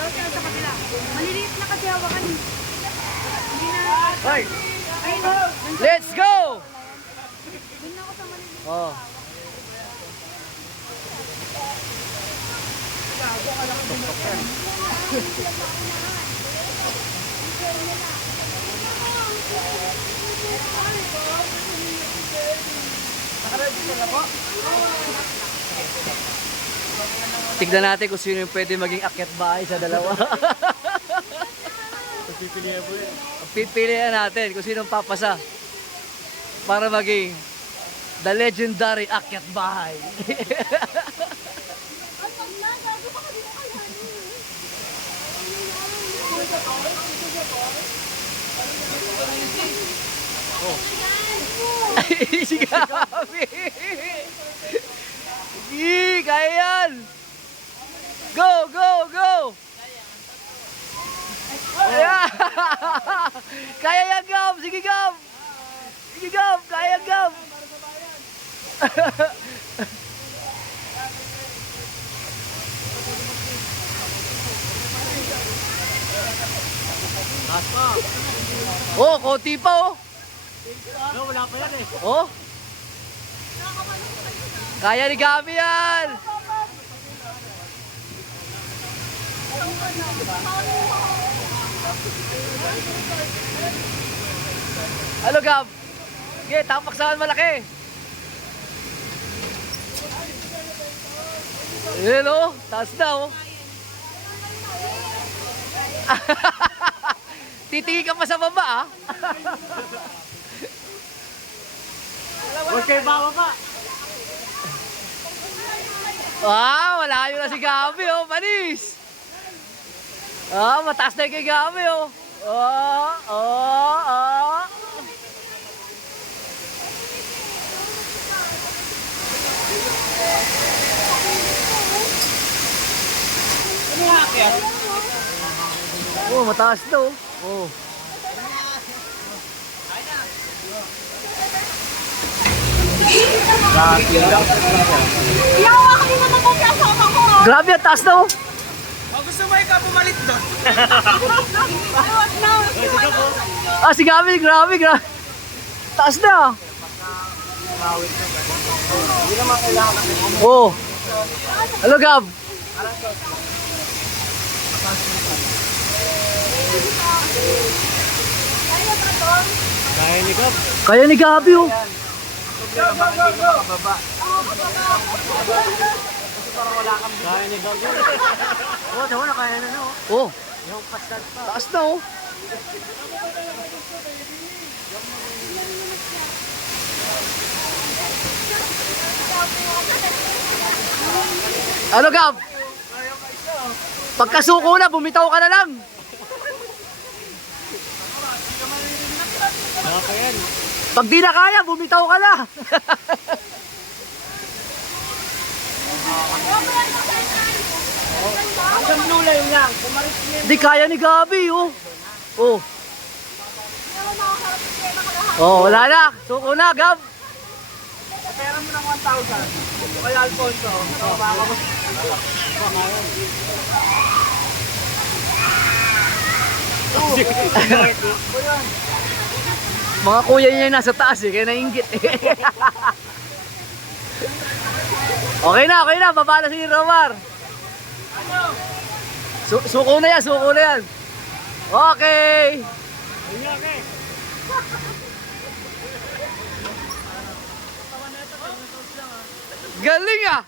Tapos sa kabila. Maliliit na kasi hawakan. Hindi na... Hoy! Ay, no. Let's go! Doon na ako sa maliliit. Oh. Tignan natin kung sino yung pwede maging akyat bahay sa dalawa. Pipili na natin kung sino papasa para maging the legendary akyat bahay. Si Gabi! Sige, kaya yan! Go, go, go! Yeah. Kaya yan, Gab! Sige, Gab! Sige, Gab! Kaya yan, Gab! Oh, konti pa, oh! No, wala pa yan eh. Oh! Kaya ni Gabi yan! Ano, Gab? Sige, tapak saan malaki. Ayan, oh. Taas na, oh. Titingin ka pa sa baba, ah. Huwag kayo bawa pa. Malayo na si Gabi, oh. Panis. Mataas na yung kay Gabi, oh. Ano nga kaya? Oh, mataas na, oh. Oh. Iyawa ka din naman kung kasama ko. Grabe, ang taas na, oh. Gusto mo ikaw pumalit doon? Ayun na. Si Gabi, grabe, grabe. Taas na. Hindi naman kailangan namin. Oh. Hello, Gab. Kaya ni Gab. Kaya ni Gabi, oh. Problema ba hindi ka makababa? Kasi parang wala kang kaya ni Gab yun. Oo, daw na kaya na no. Oh, Yung paskat pa. taas na, oh. Ano, Gab? Pagkasuko na, bumitaw ka na lang. Baka yan. Pag di na kaya, bumitaw ka na. Isang lula yung lang. Pumalit niya. Di kaya ni Gabi, oh. Oh. Oh, wala na. Suko na, Gab. Pera mo ng 1,000. Kaya Alfonso. Oo, baka mo. Baka yan. Mga kuya niya nasa taas, eh. Kaya nainggit, eh. Okay na. Baba na si Romar. Suko na yan, suko na yan. Okay. Galing, ah.